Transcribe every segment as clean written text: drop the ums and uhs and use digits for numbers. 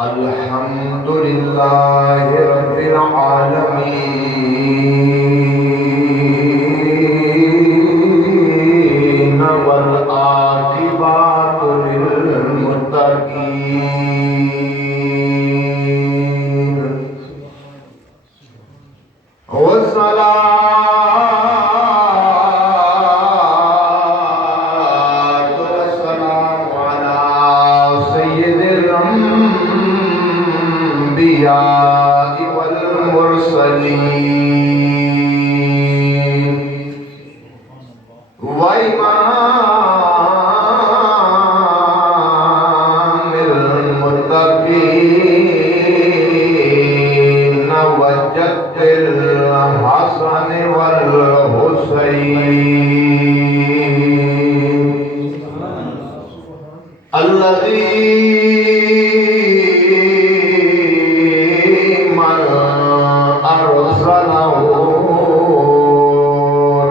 الحمد لله رب العالمين والعاقبة للمتقين والصلاة والسلام على سيد الأنبياء والمرسلين وإمام المتقين وجد الحسن والحسين الذي من أرسله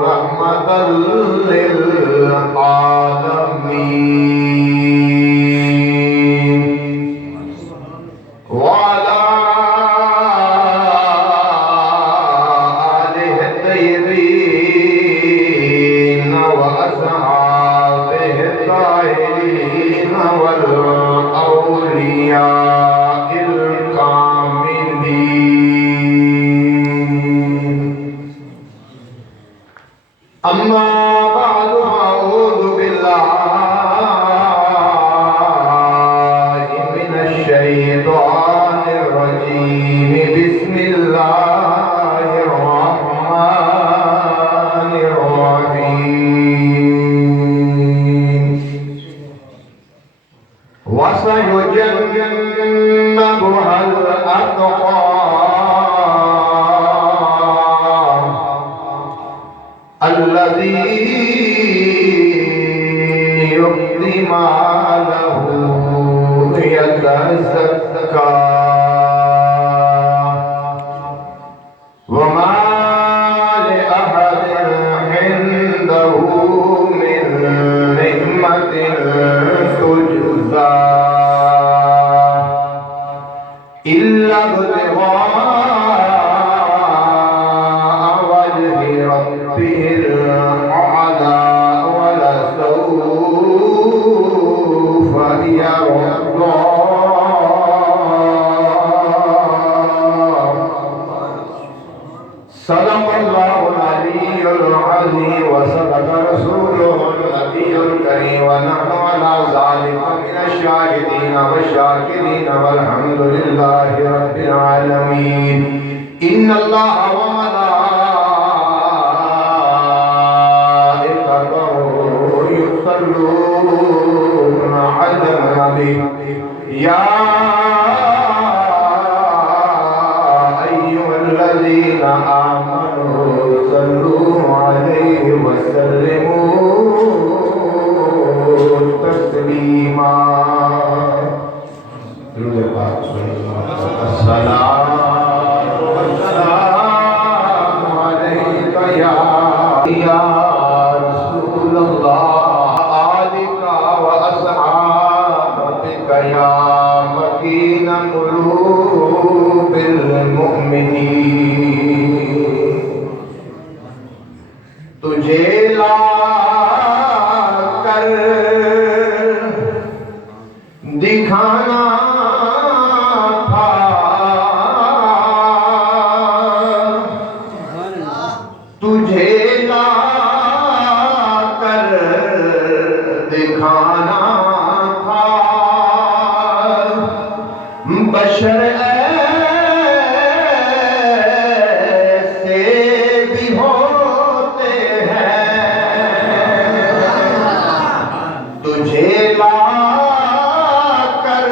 رحمة للعالمين وعلى آله الطيبين وأصحابه الطاهرين والأولياء الكاملين أما بعد فأعوذ بالله من الشيطان الرجيم بسم الله الرحمن الرحيم وسيجنبها الأتقى الذي يؤتي ماله يتزكى وما لأحد عنده من نعمة تجزى إلا ابتغاء وجه ربه الأعلى ولسوف يرضى صدق الله العلي العظيم وصدق رسوله النبي الكريم ونحن على ذلك من الشاهدين والشاكرين والحمد لله رب العالمين إن الله وملائكته يصلون على النبي يا أيها الذين آمنوا صلوا عليه وسلموا تسليما الصلاة والسلام عليك يا رسول الله آلك وأصحابك يا مكين قلوب المؤمنين تجھے لا کر دکھانا تھا تجھے لا کر دکھانا تھا بشر ایسے بھی ہوتے ہیں تجھے لا کر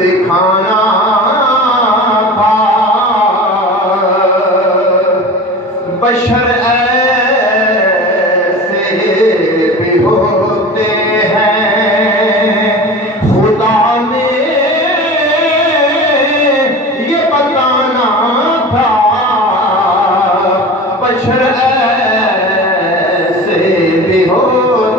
دکھانا تھا بشر ایسے بھی ہوتے ہیں خدا نے یہ بتانا تھا بشر ایسے بھی ہوتے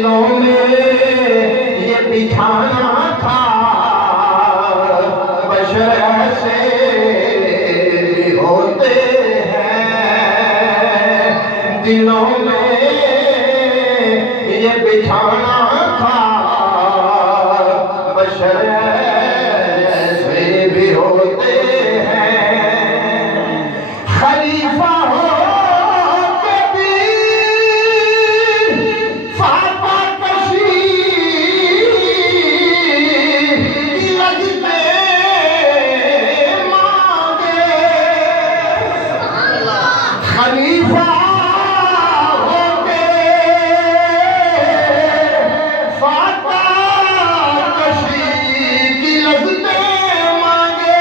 دلوں میں یہ بچھانا تھا بشر ایسے بھی ہوتے ہیں دلوں میں یہ بچھانا تھا بشر ایسے بھی ہوتے ہیں خلیفہ ہو کے بھی فاتح کشی کی لگتے مانگے خلیفہ ہو کے فاتح کشی کی لگتے مانگے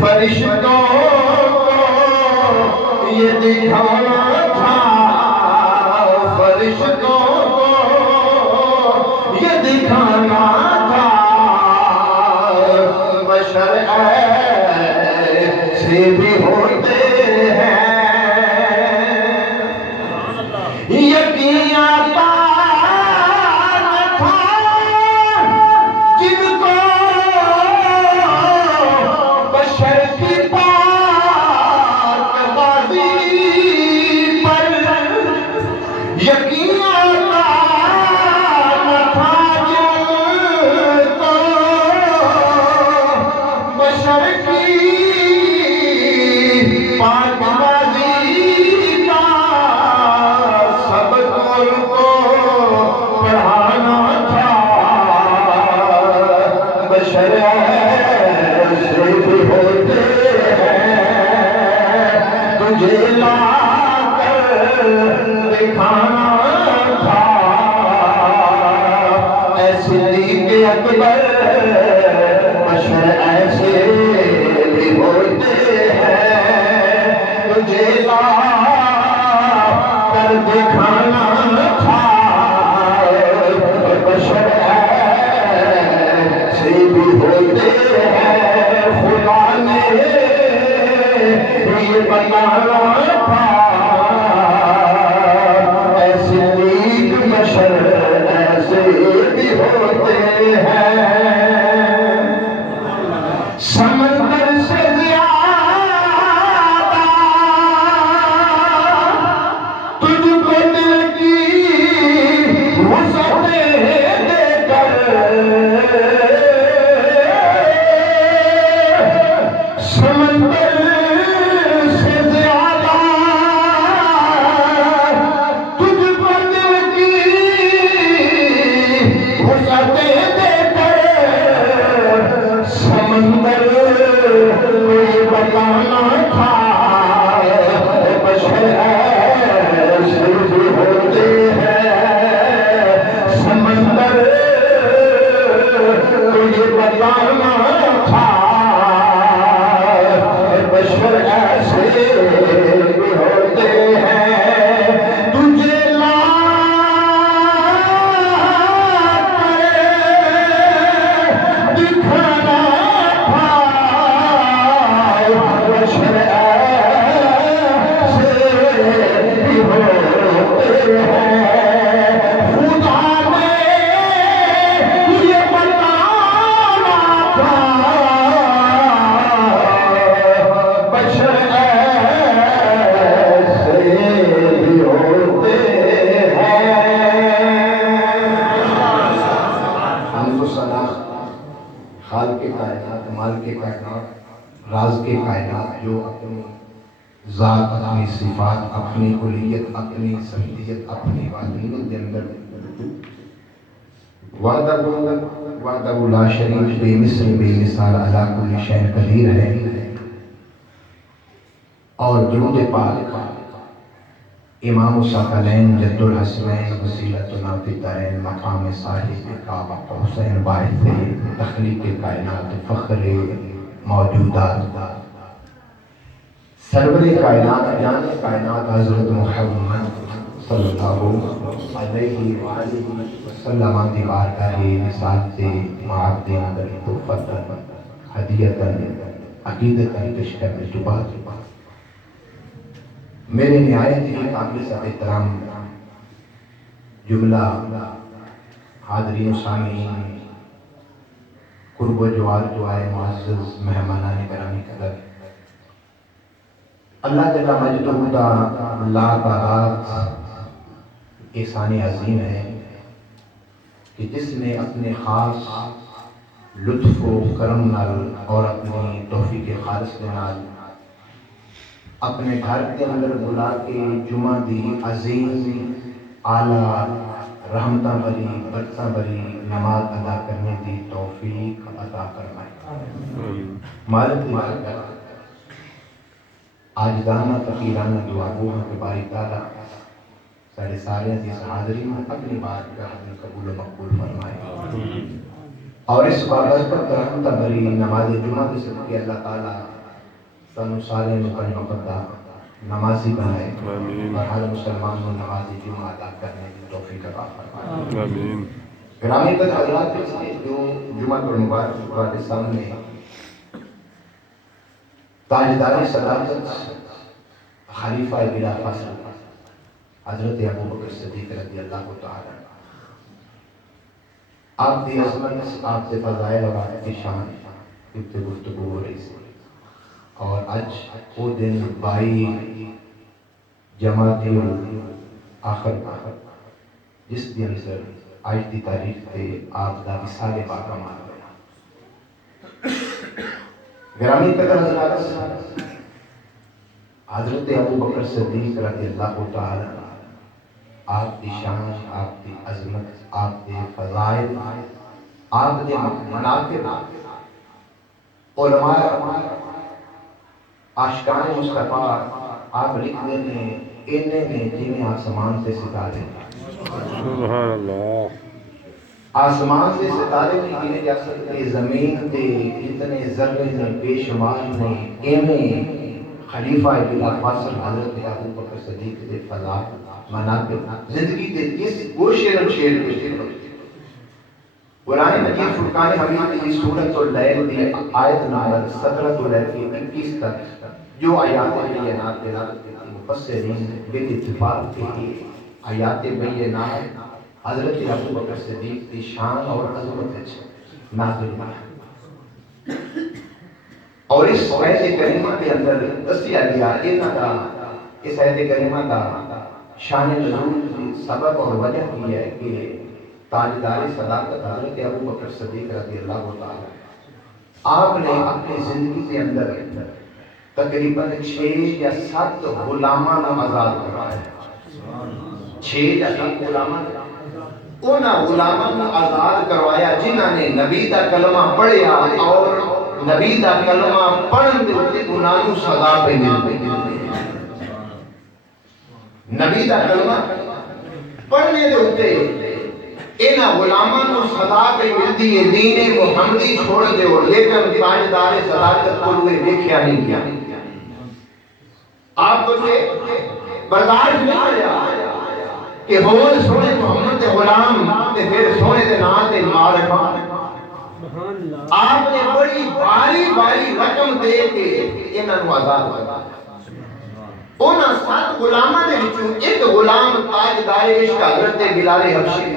فرشتوں یہ دکھانا تھا فرشتوں کو یہ دکھانا تھا بشر ایسے بھی ہوتے ہیں یقین آتا نہ تھا جن کو بشر کی یقین آتا نہ تھا جن کو بشر کی پاک بازی کا سبق ان کو پڑھانا تھا بشر ایسے بھی ہوتے ہیں تجھے لا دکھانا تھا ایسے کے اکبر بشر ایسے بھی ہوتے ہیں تجھے لا کر دکھانا تھا بشر ایسے بھی ہوتے ہیں خدا نے یہ بتانا تھا بشر ایسے بھی ہوتے ہیں سمندر سے زیادہ تجھ کو دل کی وسعتیں دے کر سمندر سے زیادہ سمندر کو یہ بتانا تھا بشر ایسے بھی ہوتے ہیں سمندر کو یہ بتانا تھا بشر ایسے بھی ہوتے ہیں تجھے لا دکھانا تھا بشر ایسے بھی ہوتے ہیں خدا نے یہ بتانا تھا بشر ایسے بھی ہوتے ہیں ہم کو صلاح خالق کائنات مالک کائنات راز کے کائنات جو اپنی ذات اپنی صفات اپنی کلیت اپنی سمدیت اپنی واحدیت کے اندر وحدہ لا شریک بے مثل بے مثال علی کل شیء قدیر ہے اور درود پاک امام الثقلین جد الحسنین وسیلتنا فی الدارین مقام صاحب کعبہ حسین باعث تخلیق کائنات فخر موجودات سرور کائنات جان کائنات حضرت محمد صلی اللہ علیہ وآلہ وسلم کی بارگاہ وصال سے معدن توفت ہدیت عقیدت پیش کرنے کے بعد میرے نہایت ہی قابل احترام جملہ حاضرین و سامعین قرب و جوار جو آئے معزز مہمانان گرامی قدر، اللہ جل مجدہ کا لا تعداد احسان عظیم ہے کہ جس نے اپنے خاص لطف و کرم نال اور اپنی توفیق خالص کے نال اپنے گھر کے اندر بلا کے جمعہ دی عظیم اعلیٰ رحمتہ بری برکتہ بری نماز ادا کرنے دی توفیق عطا فرمائے۔ مالک دی عاجزانہ فقیرانہ دعا گو ہم کے باری تعالیٰ سارے سارے اس حاضرین اپنی بات کا حضر قبول و مقبول فرمائے، اور اس بابت پر رحمتہ بری نماز جمعہ کے صدقے اللہ تعالیٰ سانو سارے میں پنج وقت نمازی بنائے اور ہر مسلمان کو نماز جمعہ ادا کرنے کی توفیق عطا فرمائے۔ گرامی قدر حضرات، جو جمعہ المبارک کے سامنے تاجدار صداقت خلیفہ بلا فاصل حضرت ابوبکر صدیق رضی اللہ تعالی آپ کی عظمت، آپ کے فضائل اور آپ کی شان کی گفتگو ہو رہی تھی، اور آج وہ دن 22 جمادی آخر جس دن سے آج کی تاریخ سے آپ کا وصال باقا مان گیا۔ گرامی قدر حضرات، حضرت ابوبکر صدیق رضی اللہ تعالی آپ کی شان، آپ کی عظمت، آپ کے فضائل، آپ کے مناقب علماء عاشقان مصطفیٰ آپ لکھتے ہیں انہیں نے جنہیں آسمان سے ستارے، سبحان اللہ، آسمان سے ستارے نے گنے جا سکتے، زمین تے اتنے ذرے نے بے شمار نے، ایمیں خلیفہ بلا فاصل حضرت ابوبکر صدیق کے فضائل مناقب زندگی دے اس گوشے اور شیر کے شیر قرآن مجید فرقان حمید کی سورۃ اللیل دی آیت نمبر 17 سے لے کے 21 تک جو آیات بینات تلاوت کی مفسرین بے اتفاق کی آیات بینات حضرت ابوبکر صدیق کی شان اور عظمت نازل ہوئی، اور اس آیت کریمہ کے اندر دسیا گیا اس آیت کریمہ کا شان نزول کی سبب اور وجہ کی ہے کہ تاجدار صداقت حضرت ابوبکر صدیق رضی اللہ تعالی آپ نے اپنی زندگی کے اندر تقریباً 6 یا 7 غلاماں آزاد کروایا، 6 یا 7 غلاماں انہاں غلاماں کو آزاد کروایا جنہاں نے نبی دا کلمہ پڑھیا اور نبی دا کلمہ پڑھن دے اتے گناہ نوں سزا پہ ملتی، نبی دا کلمہ پڑھنے دے اتے انہاں غلاماں کو سزا پہ ملتی ہے، دین محمدی چھوڑ دے ہو، لیکن تاجدار صداقت کو ہوئے دیکھیا نہیں کیا، آپ کو برداشت نہیں آیا کہ ہون سونے محمد دے غلام تے پھر سونے دے نام تے مار رکھا، آپ نے بڑی باری باری رقم دے کے انہاں نوں آزاد کیا۔ انہاں 7 غلاماں دے وچوں ایک غلام تاجدار عشق حضرت بلال حبشی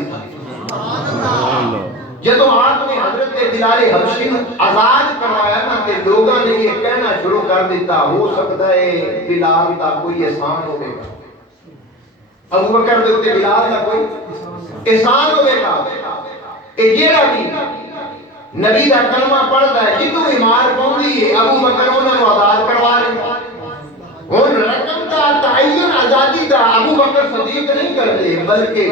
جدو آپ نے حضرت بلال حبشی آزاد کروایا نا کہ لوگوں نے یہ کہنا شروع کر دیتا ہو سکتا ہے بلال کا کوئی احسان ہوگا، ابوبکر دے اوتے بلال کا کوئی احسان ہوگا، کہ جیڑا بھی نبی دا کلمہ پڑھتا ہے جدو ایمان پاؤندی ہے ابوبکر انہاں نوں آزاد کروا لے، اور رقم دا تعین آزادی دا ابوبکر صدیق نہیں کرتے بلکہ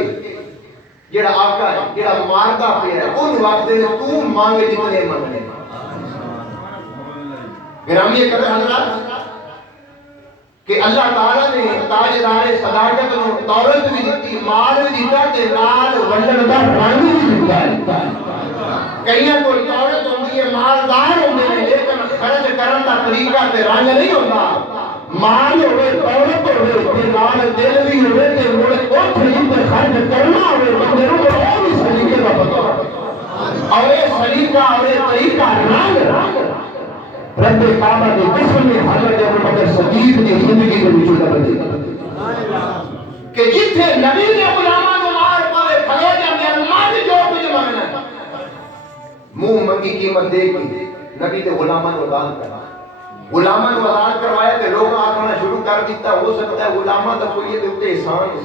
جڑا آقا ہے جڑا ماردا پیا ہے ان وقت تو مانگے جتنے منگنے۔ گرامی قدر حضرات کہ اللہ تعالیٰ نے تاجدار صداقت کو دولت بھی دیتی، مال بھی دیتا تے نال ونڈن دا رنگ بھی دیتا، کئیاں کو دولت ہوندی ہے مالدار ہوندے نے لیکن خرچ کرن دا طریقہ تے رنگ نہیں ہوندا، مال ہوئے دولت ہوئے تے نال دل بھی ہوئے تے مڑ اوتھے جتے خرچ کرنا ہوئے بندے نوں اور بھی سلیقے دا پتہ، اور یہ سلیقہ اور یہ طریقہ رنگ رب کعبہ کی قسم میں حضرت ابوبکر صدیق کی زندگی کے وچوں دا بدل کہ جتھے نبی نے غلاماں نوں مار منگی قیمت دے کے نبی تے غلاماں نو آزاد کرا، غلاماں نو آزاد کروایا تے لوگ آکھنا شروع کر دیتا ہو سکتا ہے غلاماں دا کوئی یہ تے احسان ہے،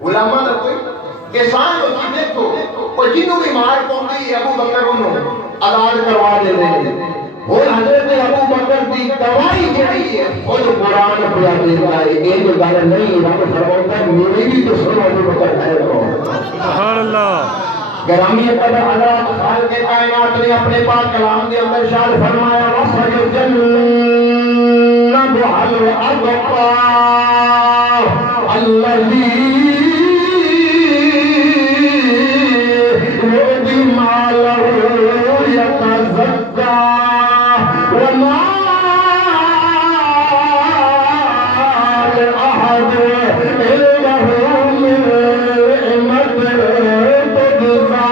غلاماں دا کوئی احسان ہو سی دیکھو وہ جنوں بھی مار پوندی ابو بکر انہوں آزاد کروا دے رہے اور حضرت ابو بکر دی گواہی جڑی ہے خود قرآن پڑھا دیتا ہے یہ جو گل نہیں رب فرماتا ہے میری بھی تو سنو ابو بکر ہے کون سبحان اللہ گرامی قدر حضرات خالق کائنات نے اپنے پاک کلام کے اندر ارشاد فرمایا وَسَيُجَنَّبُهَا الْأَتْقَى الَّذِي يُؤْتِي مَالَهُ يَتَزَكَّى وَمَا لِأَحَدٍ عِندَهُ مِن نِّعْمَةٍ تُجْزَىٰ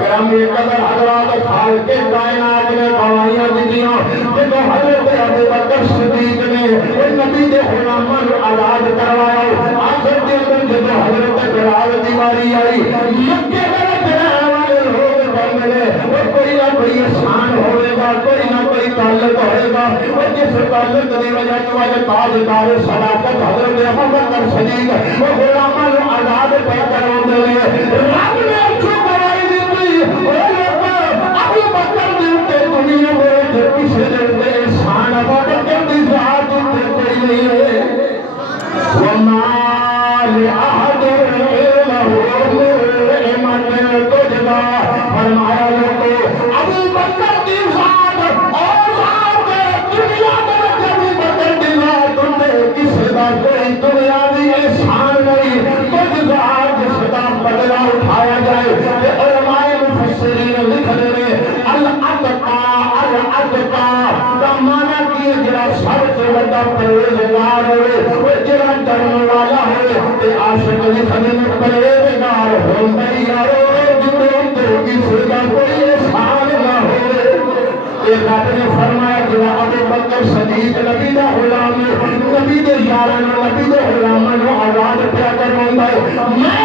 گرامی قدر حضرات خالق کائنات نے گواہیاں دیاں جب حضرت ابو بکر صدیق نے نبی دے غلاماں نو آزاد کروایا آخر کے اندر جب حضرت بلال دی واری آئی مکے دے رہنے والے لوگ بندے اور کوئی نہ کوئی احسان ہوئے گا کوئی نہ کوئی تعلق ہوئے گا اور جس تعلق دی وجہ سے وہ تاجدار صداقت حضرت ابو بکر صدیق وہ غلاماں نو آزاد پہ کراوندے رب نے اچھو گواہی دی ابو بکر دے تے دنیا میں کسی دے احسان ابو بکر دی ذات تے کوئی نہیں ہے وما لأحد عنده من نعمة تجزى فرمایا لوگو ابو بکر دی ذات اور ذات دنیا میں ابو بکر دی ذات تے کسی دا کوئی دنیاوی احسان نہیں تجزا جس دا بدلہ اٹھایا جائے تے علماء مفسرین لکھ رہے الاتقا کا معنی کی جڑا سب سے بڑا پرہیزگار ہوئے وہ جڑا ڈرنے والا ہے تے عاشق لکھنے میں پرہیزگار ہوندا ہی یارو جنوں تے کسی دا کوئی احسان نہ ہوئے اے رب نے فرمایا جڑا ابو بکر صدیق نبی دا غلام نبی دے یاراں نبی دے غلاماں نو آزاد پیا کرواوندا ہے میں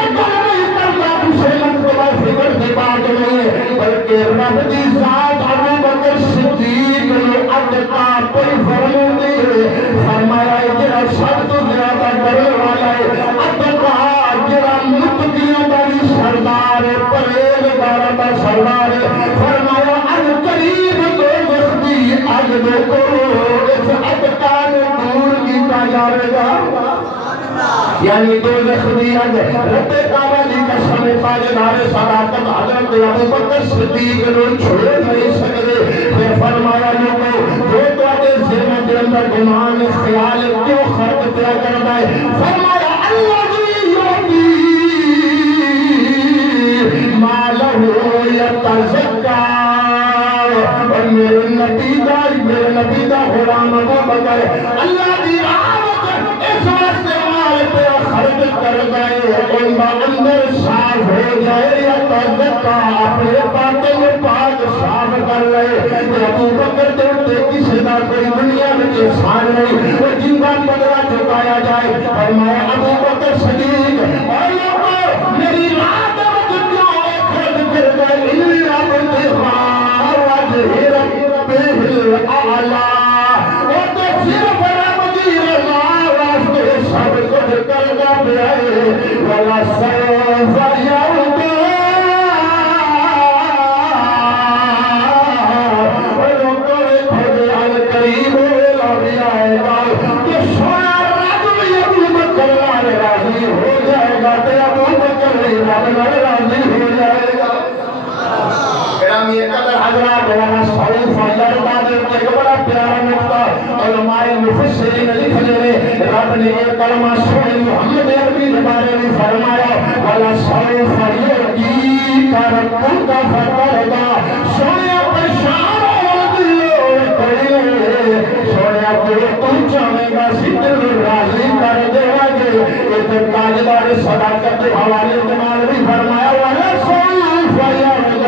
فکر کی بات نہیں بلکہ رب کی ذات ابو بکر صدیق نے اتقا کوئی فرماندی ہے فرمایا جڑا سب تو زیادہ ڈرنے والا ہے اتقا جڑا متقیوں کا بھی سردار ہے پرہیزگاراں کا سردار ہے فرمایا القریب دوزخ دی اگ کو اس اتقا نے دور کیتا جائے گا یعنی دوزخ دی اگ رب کعبہ دی قسم تاجدار صداقت حضرت ابو بکر صدیق نو چھوڑ نہیں سکتے پھر فرمایا لوگو جو تواڈے ذہن دے اندر گمان خیال کیوں خرچ پیا کردا ہے فرمایا الذی یؤتی مالہ یتزکا اور میرے نبی دا غلام ابو بکر اللہ دی رحمت اس واسطے پہ خرچ کر گئے ان کا اندر صاف ہو جائے یا تزکا اپنے باطن پاک صاف کر لے ابو بکر تے کسی دا کوئی دنیا میں احسان نہیں وہ جن کا بدلہ چکایا جائے فرمایا ابو بکر صدیق اور لوگوں میری رات وقت کیوں خرچ کر گئے انہی رب تخار وجہ رب الاعلیٰ وہ تو صرف رب دی رضا واسطے سب کچھ کرنا پیا ہے ولا سوف یرضی القریب الاولیاء کہ سونا رب بھی ابو بکر نال راضی ہو جائے گا تے ابو بکر بھی رب نال راضی ہو جائے گا گرامی قدر حضرات ولا سوف یرضی دے ایک بڑا پیارا نقطہ علماء مفسرین لکھ رہے رب نے یہ کلمہ سونے محمد عربی کے بارے میں فرمایا ولا سوف یرضی ربک فترضی سونے پریشان ہو دل سونے کو تو چاہے گا سدھ راضی کر دے گا یہ تاجدار صداقت کے حوالے کے نال بھی فرمایا ولا سوف یرضی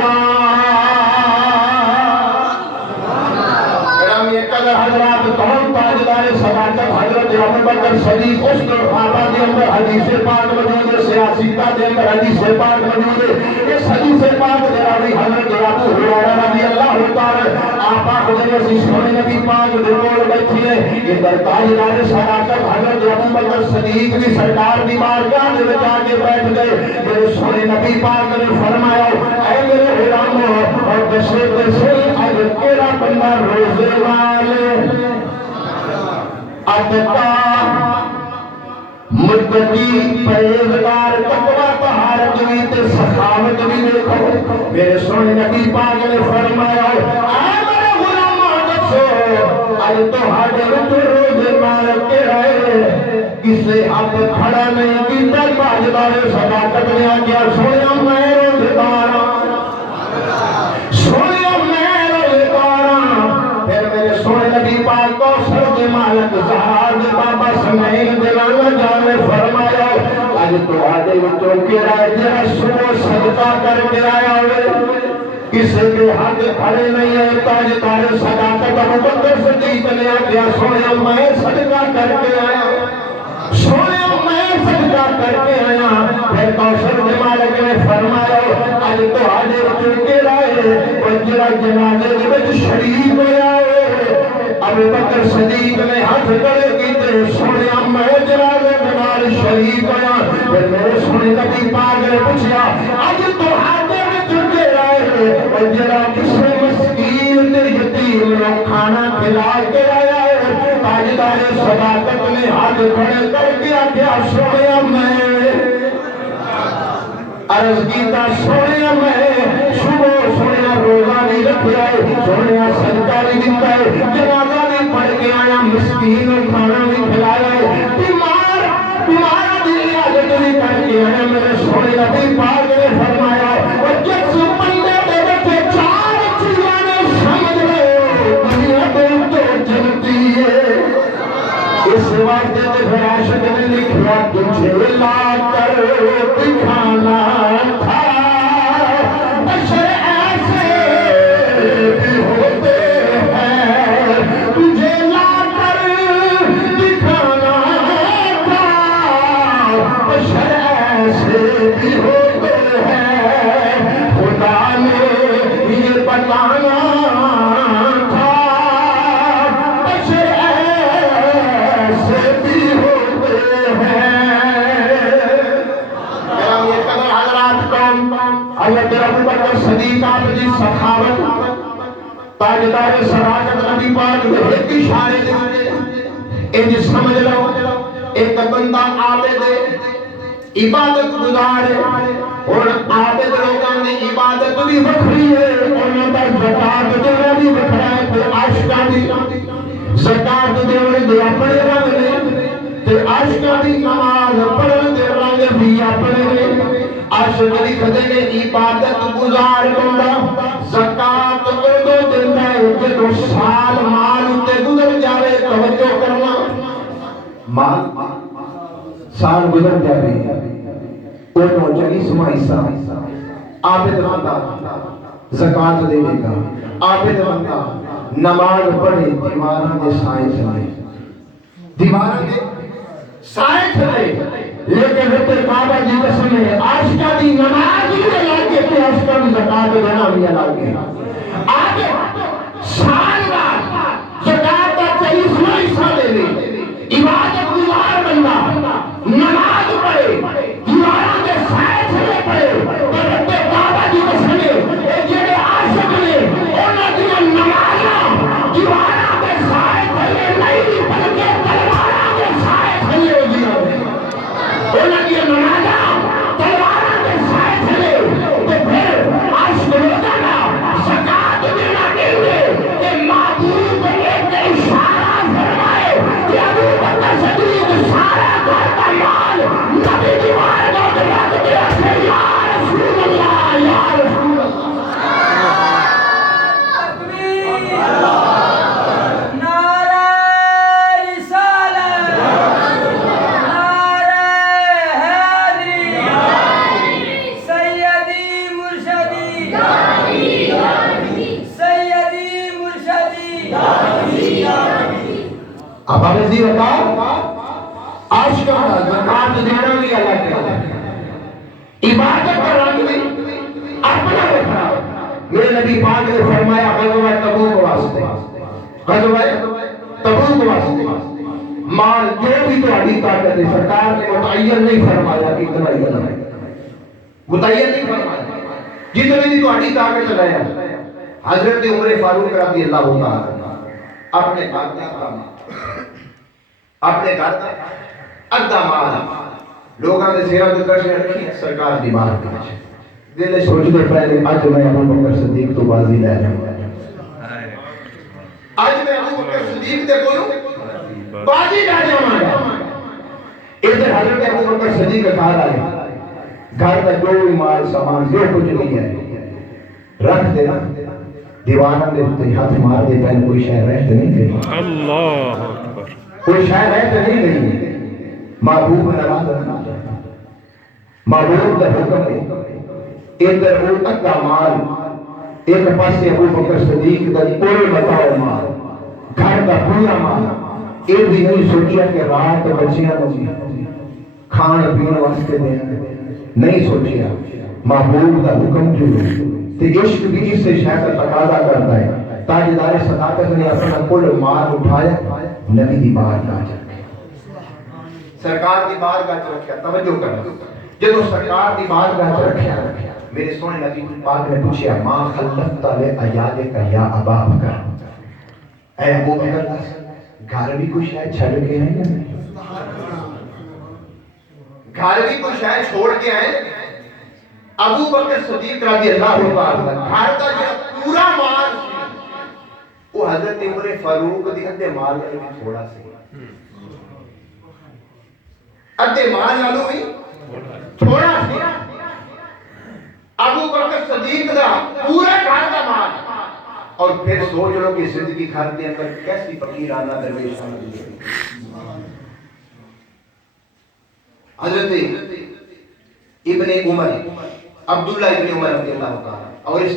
حضرات کون تاجدار صداقت حضرت ابو بکر صدیق اس صحابہ کے اندر حدیث پاک موجود ہے سیاسی کا دے اندر حدیث پاک موجود ہے اس حدیث اسی سونے نبی پاک دے کول بیٹھیے ادھر تاجدار صداقت حضرت ابو بکر صدیق بھی سرکار دی بارگاہ دے وچ آ کے بیٹھ گئے میرے سونے نبی پاک نے فرمایا اے میرے غلامو اور دسے اج کیڑا بندہ روزے والے اتقا متقی پرہیزگار تقوی طہارت بھی تے سخاوت بھی دیکھو میرے سونے نبی پاک نے فرمایا اے میرے غلامو دسو اج تہاڈے وچ روزے مار کیڑا ہے کسے ہاتھ کھڑا نہیں کیتا تاجدار صداقت نے آکھیا سونیا میں روزے دار سونیا میں روزے دار پھر میرے سونے نبی پاک کو سر دے مالک زہار دے بابا سمین دے اللہ جان نے فرمایا اج تہاڈے وچوں کیڑا ہے جڑا صبح صدقہ کر کے آیا ہوئے کسی کے ہاتھ کھڑے نہیں ہے تاجدار صداقت ابو بکر صدیق نے آکھیا سونیا میں صدقہ کر کے آیا سونیا میں صدقہ کر کے آیا پھر کوثر دے مالک نے فرمایا اج تہاڈے وچوں کیڑا ہے او جڑا جنازے دے وچ شریک ہویا ہے ابو بکر صدیق نے ہاتھ کھڑے کیتے سونیا میں جنازے دے نال شریک ہویا پھر میرے سونے نبی پاک نے پوچھا اج تہاڈے وچوں کیڑا ہے او جڑا کسے مسکین تے یتیم نوں کھانا کھلا کے آیا ہے تاجدار صداقت نے ہاتھ کھڑے کر کے آکھیا سونیا میں عرض کیتا سونیا میں صبح سونیا روزہ نہیں رکھیا ہے سونیا صدقہ نہیں دیتا ہے جنازہ نہیں پڑھ کے آیا مسکین کو کھانا نہیں کھلایا ہے بیمار دی عادت نہیں کر کے آیا میرے سونے نبی پاک نے فرمایا اور جس بندے دے وچ چار چیزاں نے سمجھ لے دنیا دے تو جنتی ہے اس واسطے تے پھر عاشق نے لکھا تجھے لا کر دکھانا تھا بشر ایسے بھی ہوتے ہیں تجھے لا کر دکھانا تھا بشر ایسے بھی ہوتے ہیں خدا نے یہ بتانا حضرت ابو بکر صدیق آپ کی سخاوت تاجدار صداقت نبی پاک نے ایک اشارے دے انج سمجھ لو ایک بندہ عابد عبادت گزار ہے اور عابد لوگوں کی عبادت بھی وکھری ہے انہاں دا زکات دینا بھی وکھرا ہے تے عاشقاں دی زکات دینے دے اپنے رنگ نے تے عاشقاں دی نماز پڑھن دے رنگ بھی اپنے نے عاشق لکھدے نے عبادت گزار بندہ زکات اودو دیندا ہے جدوں سال مال تے گزر جاوے توجہ کرنا مال سال گزر جاوے اودو 40واں حصہ عابد بندہ زکات دے گا عابد بندہ نماز پڑھے دیواراں دے سائے چلے دیواراں دے سائے چلے لیکن رب کعبہ کی قسم ہے عاشقہ دی نماز بھی لگے تے عاشقہ دی زکات دینا بھی لگے آگے سال بعد زکات کا 40واں حصہ دے دے عبادت گزار بندہ نماز پڑھے دیواراں دے سائے چلے پڑھے تے رب کعبہ کی قسم ہے اے جڑے عاشق نے انہاں دی نمازاں دیواراں دے سائے چلے نہیں بلکہ تلواراں دے سائے چلے انہاں دی نمازاں تلواراں دے سائے چلے تے پھر عاشق روزانہ زکات دینا دے تے معبود ایک اشارہ فرمائے کہ ابو بکر صدیق سارا گھر کا مال نبی کی بارگاہ میں رکھ دیا کہ یا رسول اللہ یا رسول اللہ تکبیر نعرہ رسالت نعرہ غزوہ تبوک واسطے مال جو بھی تہاڈی طاقت ہے سرکار نے متعین نہیں فرمایا کہ اتنا ہے، متعین نہیں فرمایا جتنی بھی تہاڈی طاقت ہے۔ حضرت عمر فاروق رضی اللہ تعالی اپنے گھر کا ادھا مال لوگاں دے سیرا تے کش رکھی سرکار دی بات وچ دل سوچ دے پہلے اج میں ابو بکر صدیق تو بازی لے جاواں، اج میں ابو بکر صدیق دے کولوں بازی لے جاواں گا۔ ادھر حضرت ابو بکر صدیق گھر آئے، گھر کا جو بھی مال سامان جو کچھ نہیں ہے رکھ دے نا دیوانہ دے تے ہاتھ مار دے پہلے کوئی شے رہ تے نہیں گئی، اللہ اکبر، کوئی شے رہ تے نہیں گئی۔ محبوب نواز محبوب دا حکم ہے ادھر وہ تک کا مال ایک پاسے ابو بکر صدیق دا کوئی بتاؤ مال گھر کا پورا مال یہ بھی نہیں سوچیا کہ رات بچیاں کو کھان پینے واسطے دیں، نہیں سوچیا محبوب دا حکم جو تے عشق بھی اس سے شاید تقاضا کرتا ہے۔ تاجدار صداقت نے اپنا کل مال اٹھایا نبی دی بارگاہ چ رکھیا، سرکار دی بارگاہ چ رکھیا۔ توجہ کرنا، جدوں سرکار دی بارگاہ چ رکھیا میرے سونے نبی پاک نے پوچھا ما خلفت لعیالک یا ابا بکر، اے ابو بکر گھر بھی کچھ ہے چھڑ کے ہیں یا نہیں؟ گھر بھی کچھ ہے چھوڑ کے ہیں؟ ابو بکر صدیق رضی اللہ عنہ گھر کا جو پورا مال وہ حضرت عمر فاروق دی ادھے مال نال بھی تھوڑا سی، ادھے مال نال بھی تھوڑا سی۔ ابو بکر صدیق دا پورا گھر کا مال، اور پھر سوچ لو کہ زندگی گھر کے اندر کیسی فقیرانہ درویش ہے۔ حضرت ابن عمر عبداللہ ابن عمر رضی اللہ تعالی اور اس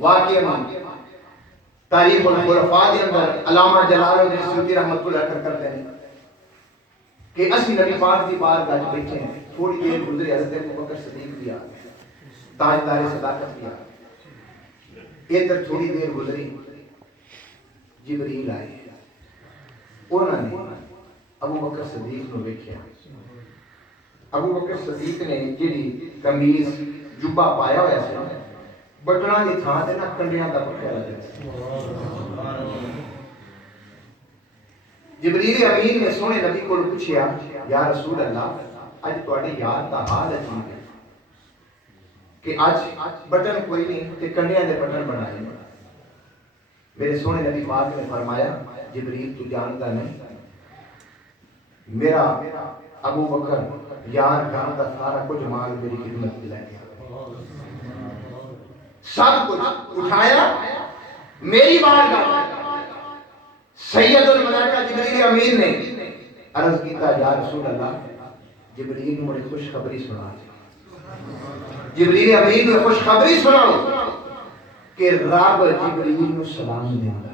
واقعہ میں تاریخ الخلفاء کے اندر علامہ جلال الدین سیوطی رحمۃ اللہ کرتے ہیں کہ اسی نبی پاک کی بارگاہ میں بیٹھے ہیں، تھوڑی دیر گزری حضرت ابو بکر صدیق بھی آ گئے، تاجدار صداقت بھی آ گئے۔ ادھر تھوڑی دیر گزری جبریل آئے، انہوں نے ابو بکر صدیق کو دیکھا۔ ابو بکر صدیق نے جڑی قمیض جبہ پایا ہوا سی بٹنا دی تھان تے نا کنڈیاں دا پٹیا لگا۔ جبریل امین نے سونے نبی کو پوچھیا یا رسول اللہ اج تواڈے یار دا حال عجیب ہے کہ اج بٹن کوئی نہیں تے کنڈیاں دے بٹن بنائے۔ میرے سونے نبی پاک نے فرمایا جبریل تو جانتا نہیں میرا ابو بکر یار گھر کا سارا کچھ مال میری خدمت میں لے گیا، سب کچھ اٹھایا میری بارگاہ۔ سید الملائکہ جبریل امین نے عرض کیتا یا رسول اللہ جبریل نے مجھے خوشخبری سنا، جبریل امین نے خوشخبری سناؤ کہ رب جبریل نو سلام دیندا۔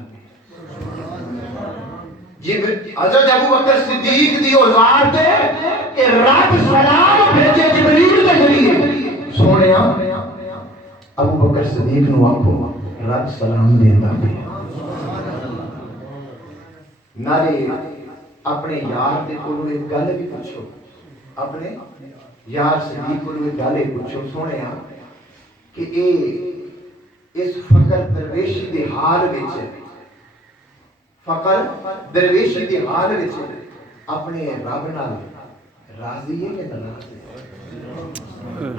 حضرت ابو بکر صدیق دی اوزار تے کہ رب سلام بھیجے جبریل دے ذریعے۔ سونیا ابو بکر صدیق نو آکھو رب سلام دیندا پیا، نالے اپنے یار دے کولوں ایک گل بھی پوچھو، اپنے یار صدیق کولوں ایک گل پوچھو سونیا کہ اے اس فقر درویشی دے حال وچ، فقر درویشی دے حال وچ اپنے رب نال راضی ہے کہ ناراض ہے؟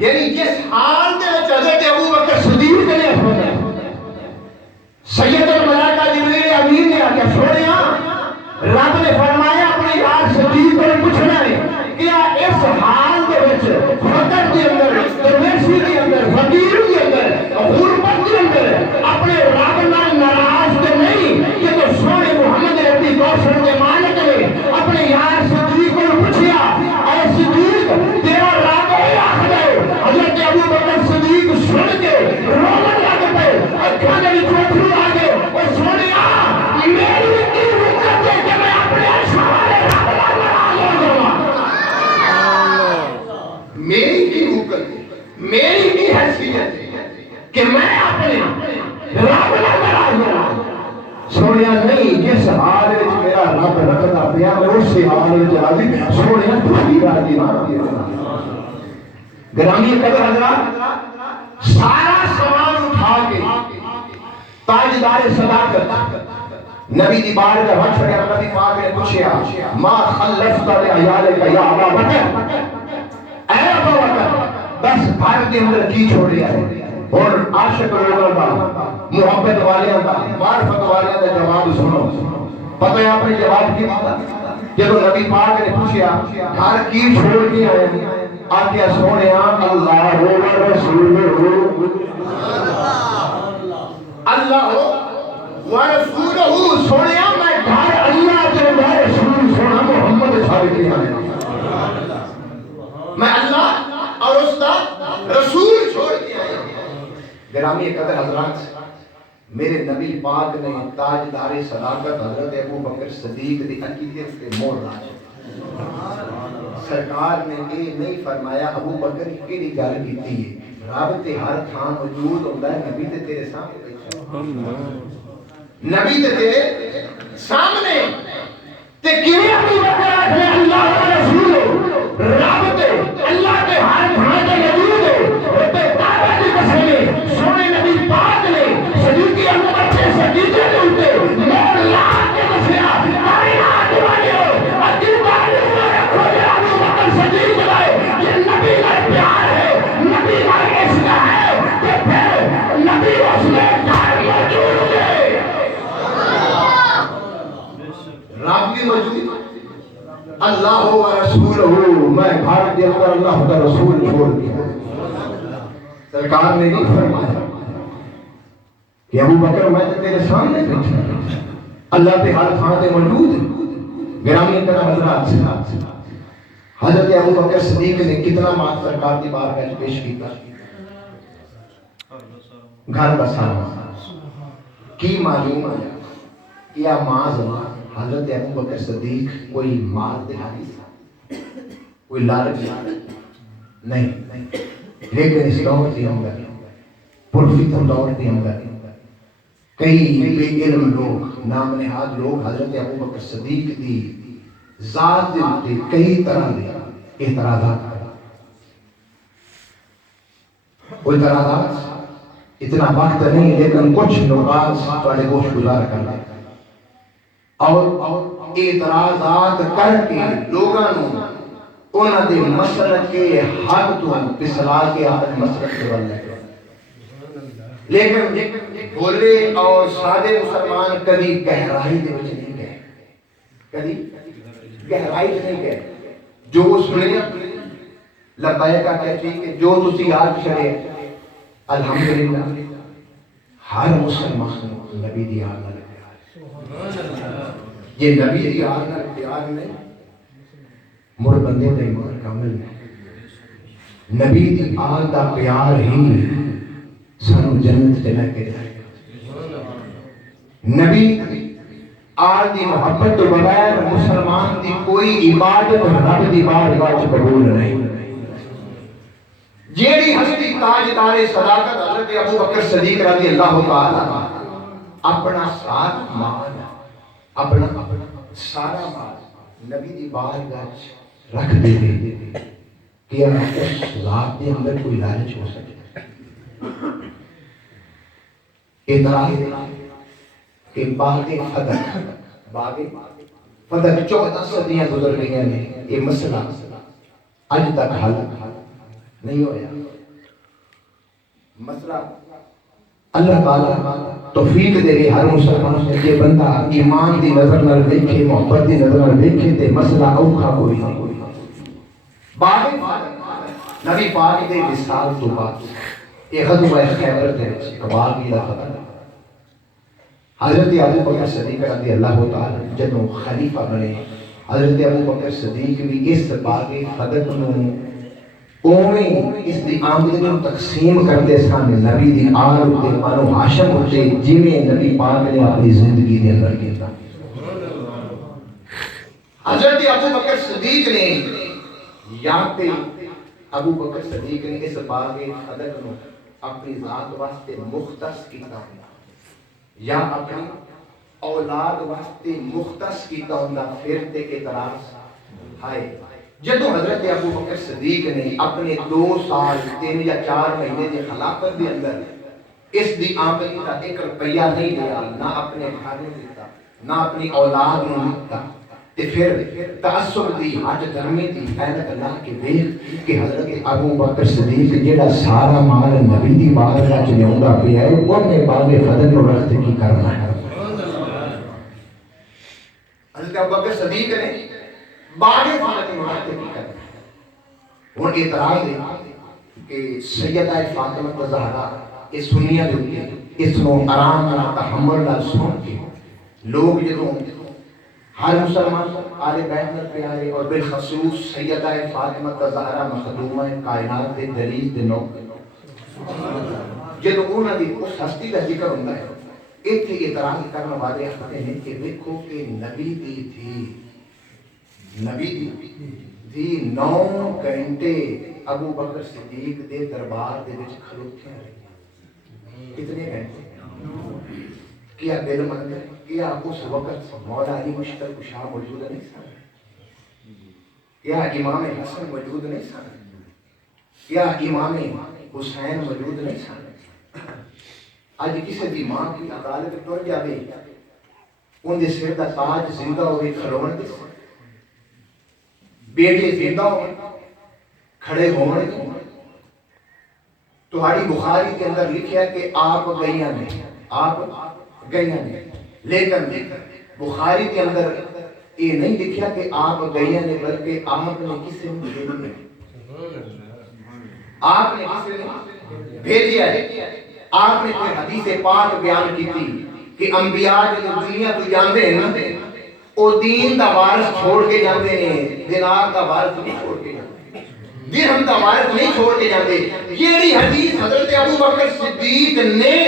یعنی جس حال دے وچ حضرت ابو بکر صدیق نے فرمایا، سید الملائکہ جبریل امین نے آکھیا سونیا رب نے فرمایا اپنے یار صدیق کو پوچھنا ہے کہ اس حال دے وچ فقر دے اندر درویشی دے اندر فقیر دے اندر غربت دے اندر اپنے رب نال ناراض تے نہیں کہ تو سونے محمد ربی کوثر دے مالک نے اپنے یار صدیق کو پوچھیا اے صدیق تیرا رب اے آکھدا ہے۔ حضرت ابو بکر صدیق سن کے رونے لگ پئے، اکھاں دے وچ اتھرو آ گئے، او سونیا میری کی وقت ہے کہ میں اپنے سوالے رب نال ناراض ہو جاواں، میری کی حکم میری کی حیثیت کہ میں اپنے رب نال ناراض ہوں۔ سونیا نہیں والے جلالي سونے خوشی راضی نہ گرامی قدر حضرات سارا سامان اٹھا کے تاجدار صداقت نبی دی بار کا رکھ گیا نبی پاک نے پوچھا ما خلفت لعیالک یا ابا بکر اے ابا بکر بس بھارت کے اندر کی چھوڑیا ہے اور عاشق لوگوں کا محبت والے کا معرفت والے کا جواب سنو پتہ ہے آپ نے جواب کیا دیتا جب نبی پاک نے پوچھا گھر کی چھوڑ کے آئے آقیا سونے اللہ و رسول اللہ و رسول سونے میں گھر اللہ کے رسول سونا محمد چھوڑ کے آئے میں اللہ اور اس کا رسول چھوڑ کے آیا گرامی قدر حضرات میرے نبی پاک نے تاجدار صداقت حضرت ابو بکر صدیق دی عقیدت سے مور لائی سرکار نے یہ نہیں فرمایا ابو بکر کی گل کیتی ہے رب تے ہر تھان موجود ہوندا ہے نبی تے تیرے سامنے بیٹھا نبی تے تیرے سامنے تے کیویں ابو بکر آکھے اللہ و رسول رب تے اللہ کے ہر تھان تے موجود ہے تے کعبہ دی قسم سونے نبی پاک نے صدیقی اکبر کے صدیقے دے اوتے مور لا کے دسیا کائنات والے عقیدہ رکھو جے ابو بکر صدیق لائے یہ نبی کا پیار ہے نبی کا عشق ہے کہ پھر نبی اس میں گھر موجود ہے رب بھی موجود اللہ و رسولہ میں گھر کے اندر اللہ کا رسول چھوڑ دیا سرکار نے نہیں فرمایا کہ ابو بکر میں تیرے سامنے بیٹھا اللہ پہ ہر تھان تے موجود ہے گرامی قدر حضرات حضرت ابو بکر صدیق نے کتنا مال سرکار کی بارگاہ میں پیش کیا گھر بسانا کی معلوم ہے کیا معاذ اللہ حضرت ابو بکر صدیق کوئی مال دہائی کوئی لالچ نہیں لیکن اس دور کے اندر پرفتن دور کے اندر کئی بے علم لوگ نام نہاد لوگ حضرت ابو بکر صدیق کی ذات دے اوپر کئی طرح دے اعتراضات کوئی اعتراضات اتنا وقت نہیں لیکن کچھ نکات تھوڑے گوش گزار کرنا اور اعتراضات کر کے لوگوں انہاں دے مسلک کے حق تو پسلا کے اپنے مسلک کے بل لگے لیکن بولے اور سادے مسلمان کبھی گہرائی دے وچ نہیں گئے کبھی گہرائی نہیں گئے جو سنے لبیک کا ٹھیک ہے جو تسی یاد کرے الحمدللہ ہر مسلمان نبی دی یاد نال پیار یہ نبی دی یاد نال پیار نہیں مر بندے دا ایمان کامل ہے نبی دی آل دا پیار ہی سانو جنت تے لے کے جائے گا نبی آل دی محبت تو بغیر مسلمان دی کوئی عبادت رب دی بارگاہ وچ قبول نہیں جیڑی ہستی تاجدار صداقت حضرت ابو بکر صدیق رضی اللہ تعالی اپنا ساتھ مال اپنا سارا مال نبی دی بارگاہ وچ رکھ دے کیا اس ذات کے اندر کوئی لالچ ہو سکے اعتراض کہ باغ فتح 14 صدیاں گزر گئی ہیں یہ مسئلہ اج تک حل نہیں ہویا مسئلہ اللہ تعالیٰ توفیق دے گی ہر مسلمان سے یہ بندہ ایمان دی نظر نہ دیکھے محبت دی نظر نہ دیکھے تے مسئلہ اوکھا کوئی نہیں باغ نبی پاک دے وصال تو بعد یہ غزوہ خیبر دے کبار کی لفظ حضرت ابو بکر صدیق رضی اللہ تعالی جدوں خلیفہ بنے حضرت ابو بکر صدیق بھی اس باغ خدق نو اویں اس دی آمدنی نو تقسیم کرتے سن نبی دی آل تے بنو ہاشم تے جویں نبی پاک نے اپنی زندگی دے اندر کیتا حضرت ابو بکر صدیق نے یا تے ابو بکر صدیق نے اس باغ خدق نو اپنی ذات واسطے مختص کیتا یا اپنی اولاد واسطے مختص کیتا ہوندا پھر تے اعتراض ہائے جدو حضرت ابو بکر صدیق نے اپنے 2 سال 3 یا 4 مہینے کی خلافت کے اندر اس دی آمدنی کا 1 روپیہ نہیں دیا، نہ اپنے گھر میں دیتا، نہ اپنی اولاد میں دیتا، تے پھر تعصب دی حج درمی دی پہلے اللہ کے دیکھ کہ حضرت ابو بکر صدیق جڑا سارا مال نبی دی بارگاہ چ لیاوندا پیا ہے، اونے باغ فضل نو رکھ کی کرنا ہے۔ حضرت ابو بکر صدیق نے باغ فضل نو رکھ کی کرنا ہے۔ ہن اعتراض ہے کہ سیدہ فاطمہ الزہرا اس دنیا دے اوپر اس نو آرام نال تحمل نال سن کے لوگ جدوں ہر مسلمان آلے بیت نال پیارے اور بالخصوص سیدہ فاطمہ الزہرا مخدومہ کائنات دے دلیل دے نو جدوں انہاں دی اس ہستی دا ذکر ہوندا ہے، ایتھے اعتراض کرنے والے آخدے ہیں کہ دیکھو کہ نبی دی تھی 9 گھنٹے ابو بکر صدیق دے دربار دے وچ کھلوتیاں رہی۔ کتنے گھنٹے؟ کیا دل مند ہے؟ کیا اس وقت مولا علی مشکل کشا موجود نہیں سن؟ کیا امام حسن موجود نہیں سن؟ کیا امام حسین موجود نہیں سن؟ آج کسی دی ماں کی عدالت ٹر جاوے، ان دے سر دا تاج زندہ ہوئے کھلون دے، بیٹے زندہ ہوئے کھڑے ہونے دے۔ تہاڑی بخاری کے اندر لکھیا کہ آپ گئیاں نے، لیکن بخاری کے اندر یہ نہیں لکھیا کہ آپ گئیاں نے، بلکہ آپ نے کسی نے بھیجیا ہے۔ آپ نے کوئی حدیث پاک بیان کی تھی کہ انبیاء جو دنیا تو جاندے ہیں نا، وہ دین دا وارث چھوڑ کے جاندے ہیں، دینار دا وارث نہیں چھوڑ کے جاندے، درہم دا وارث نہیں چھوڑ کے جاندے۔ یہ حدیث حضرت ابو بکر صدیق نے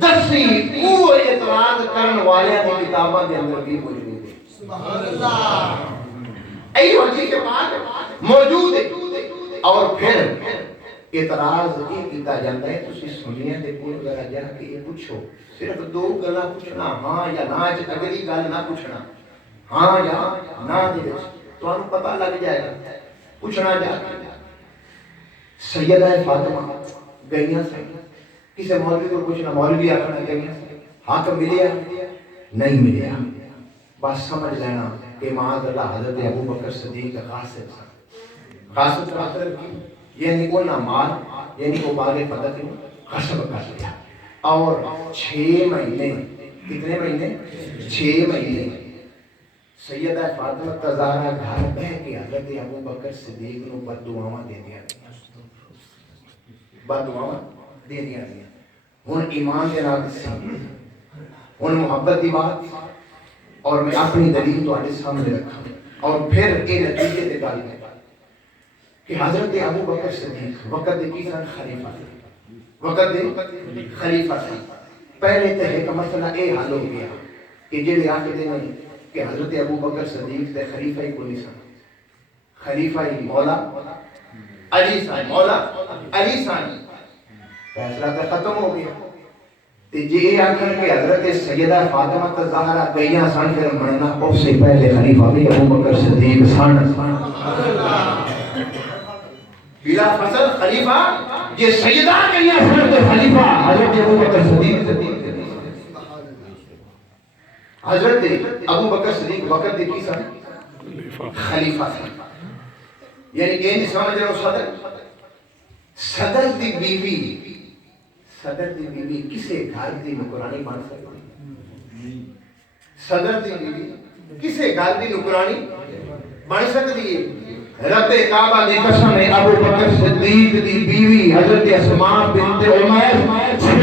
دسی، وہ اعتراض کرن والے کی کتاباں کے اندر بھی موجود ہے۔ سبحان اللہ، ایو حدیث پاک موجود ہے۔ اور پھر اعتراض یہ کیتا جاتا ہے، تسی سنیے تے کوئی ذرا جا کے یہ پوچھو، صرف 2 گلاں پوچھنا، ہاں یا نا، اگلی گل نہ پوچھنا، ہاں یا نا دے وچ تانوں پتہ لگ جائے گا۔ پوچھنا جا سیدہ فاطمہ گئیاں سے، کسی مولوی کو پوچھنا، مولوی آخنا گئیاں سے، حق ملیا نہیں ملیا، بس سمجھ لینا کہ معاذ اللہ حضرت ابو بکر صدیق غاصب سن۔ غاصب کا مطلب یعنی انہاں مال، یعنی وہ باغ فضل غصب کر لیا، اور 6 مہینے، کتنے مہینے؟ 6 مہینے سیدہ فاطمہ الزہرا گھر بیٹھ کے حضرت ابو بکر صدیق نو بددعاواں دے دیا، بددعاواں دے دیا۔ ہن ایمان دے نال سی، ہن محبت دی بات، اور میں اپنی دلیل تہاڈے سامنے رکھاں، اور پھر یہ نتیجے تے گل ہے کہ حضرت ابو بکر صدیق وقت دے کی سن؟ خلیفہ، وقت دے خلیفہ سے پہلے تے ایک مسئلہ اے حل ہو گیا کہ جڑے آکھدے نے کہ حضرت ابو بکر صدیق تے خلیفہ ہی کوئی سن، خلیفہ ہی مولا علی سن، مولا علی سن، فیصلہ تے ختم ہو گیا۔ تے جے یہ آکھن کہ حضرت سیدہ فاطمہ الزہرا گئیاں سن، پھر مننا اس سے پہلے خلیفہ بھی ابو بکر صدیق سن۔ بلا فصل خلیفہ یہ سیدہ گئیاں سن تے خلیفہ حضرت ابو بکر صدیق۔ حضرت ابو بکر صدیق وقت دے کی سن؟ خلیفہ سن، یعنی یہ نہیں سمجھ رہے ہو صدر دی بیوی، صدر دی بیوی کسے گھر دی نوکرانی بن سکتی؟ صدر دی بیوی کسے گھر دی نوکرانی بن سکتی ہے؟ رب کعبہ دی قسم ہے، ابو بکر صدیق دی بیوی حضرت اسماء بنت عمیس 6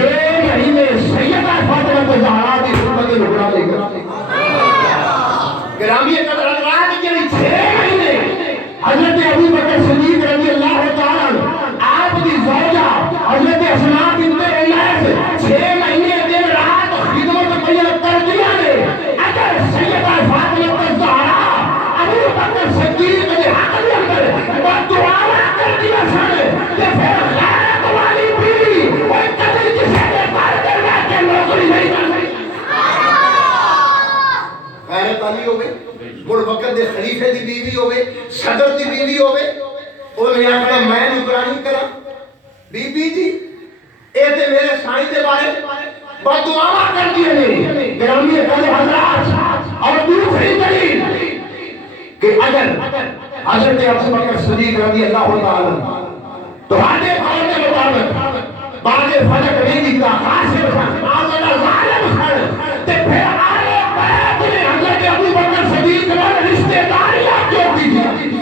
مہینے سیدہ فاطمہ الزہرا دی خدمت میں نوکرانی کرتی۔ گرامی قدر حضرات، یعنی 6 مہینے حضرت ابو بکر صدیق رضی اللہ تعالیٰ عنہ آپ کی زوجہ حضرت اسماء بنت عمیس 6 مہینے دن رات خدمت میں کر دیا نے۔ اگر سیدہ فاطمہ الزہرا ابو بکر صدیق نے حق کے اندر بددعا کر دیا سن، کہ پھر غیرت والی بیوی اور قدر کسی نے کر دیا کہ نوکری نہیں کر سکتی۔ غیرت والی ہو گئی، مڑ وقت دے خلیفے دی بیوی انہیں آخر میں نگرانی کرا بی بی جی اے تے میرے سائیں دے بارے بددعا کر دیے نے گرامی قدر حضرات اور دوسری دلیل کہ اگر حضرت ابو بکر صدیق رضی اللہ تعالی تو آگے بھائی کے مطابق باغ فلک نہیں دیتا خاصر خان آزادہ ظالم خان تے پھر آئے بیت نے حضرت ابو بکر صدیق نے رشتہ داریاں کیوں کی تھی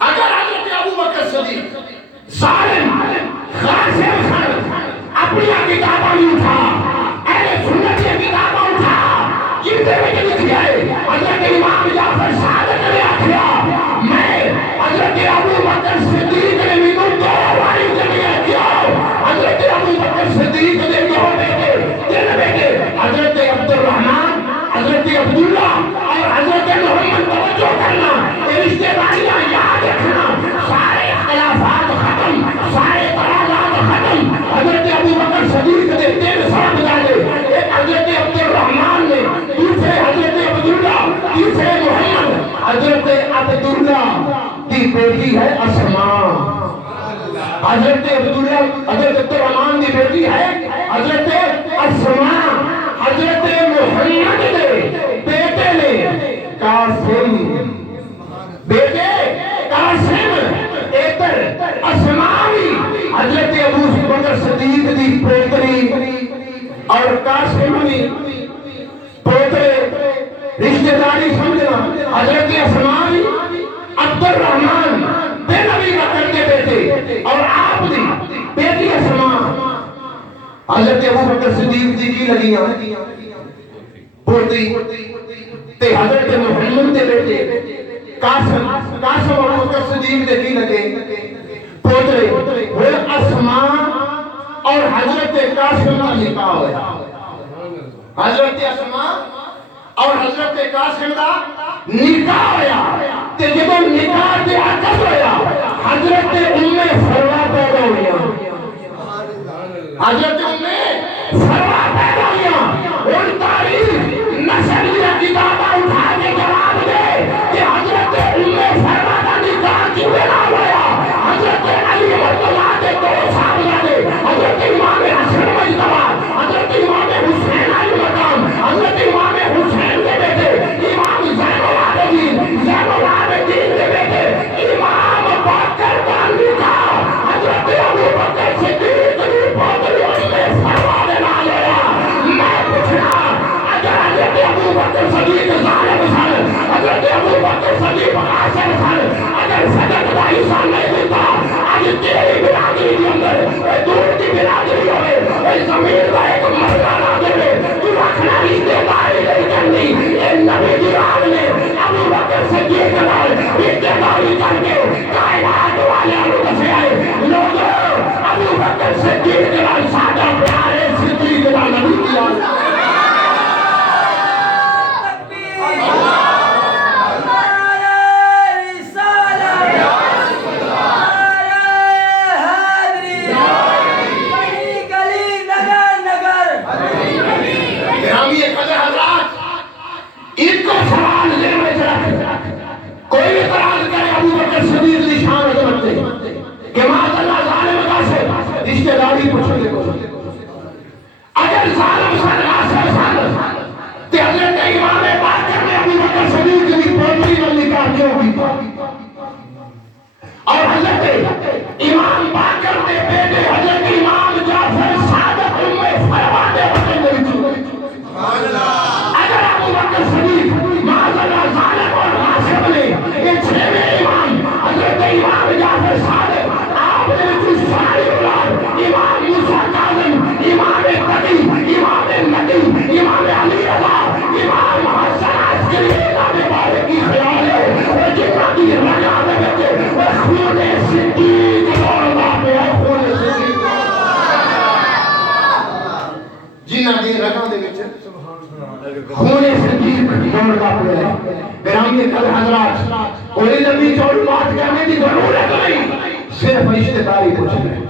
اگر حضرت ابو بکر صدیق ظالم خاصر خان اپنی کتاباں نہیں اٹھا اہل سنت کی کتاباں اٹھا جن دے میں لکھ جائے حضرت امام جعفر صادق نے آخیا میں حضرت ابو بکر صدیق نے مینوں دو باری جگہ کیا حضرت ابو بکر صدیق نے دو بیٹے تین بیٹے حضرت عبد الرحمن حضرت عبداللہ اور حضرت محمد توجہ کرنا یہ رشتے داریاں یاد رکھنا سارے خلافات ختم سارے تنازعات ختم حضرت ابو بکر صدیق نے تین سال گزارے ایک حضرت عبد الرحمن نے دوسرے حضرت عبداللہ تیسرے محمد حضرت عبداللہ کی بیٹی ہے اسماء حضرت عبداللہ حضرت عبد الرحمن کی بیٹی ہے حضرت اسماء حضرت محمد نے بیٹے نے قاسم بیٹے قاسم ایتر اسماوی حضرت ابو بکر صدیق دی پوتری اور قاسم بھی پوترے رشتہ داری سمجھنا حضرت اسماوی عبد الرحمن بن ابی بکر کے بیٹے اور آپ دی بیٹی اسماء حضرت ابو بکر صدیق دی کی لگیاں پوتری تے حضرت محمد دے بیٹے قاسم اور ابو بکر صدیق دے کی لگے پوترے وہ اسماء اور حضرت قاسم کا نکاح ہوا حضرت اسماء اور حضرت قاسم کا نکاح ہوا تے جب نکاح کے عقد ہوا حضرت ام فروا پیدا ہوئی حضرت ام فروا پیدا ہوئی ان تاریخ نسلیہ کتابہ اٹھا کے جواب دے کہ حضرت ام فروا کا نکاح کیوں نہ ہوا حضرت علی مرتضیٰ کے دو صحابہ حضرت امام حسن مجتبہ حضرت امام حسین علی مقام حضرت امام حسین کے بیٹے امام زین العابدین کے بیٹے امام باقر کا نکاح حضرت ابو بکر صدیق کی پوتری ام فروا نے نال ہوا میں پوچھنا اگر حضرت ابو بکر صدیق ظالم سن حضرت ابو بکر صدیق قاسم سن اگر صدق کا حصہ نہیں دیتا آج تیری برادری کے اندر دور کی برادری ہوئے زمین کا ایک مرگا نہ دے تو رکھنا رشتے داری نہیں کرنی یہ نبی جرام نے ابو بکر صدیق نال رشتے داری کر کے کائنات والے لوگ سے آئے لوگ ابو بکر صدیق نال سادہ پیارے صدیق نال نبی کیا کوئی اعتراض کرے ابو بکر صدیق کی شان عظمت سے کہ معاذ اللہ ظالم کا سے رشتہ داری پوچھو گے اگر ظالم سن غاصب سن تے حضرت امام باقر نے ابو بکر صدیق کی پوتری کا نکاح کیوں کیا اور حضرت امام باقر کے بیٹے حضرت امام جعفر صادق ام فروا دے وطن میں اگر ابو بکر صدیق معاذ اللہ ظالم اور غاصب نے یہ چھویں امام حضرت امام جعفر صادق آپ نے کچھ ساری اولاد امام موسیٰ کاظم امام تقی امام نقی امام علی رضا امام حسن عسکری امام مالک کی خیال ہے وہ جتنا کی رجا میں بیٹھے وہ خون صدیق دوڑنا پہ ہے خون صدیق جنہ کی رجا دے بیٹھے خون صدیق دوڑنا پہ ہے گرامی کل حضرات کوئی لمبی چوڑی بات کرنے کی ضرورت نہیں صرف رشتہ داری پوچھنا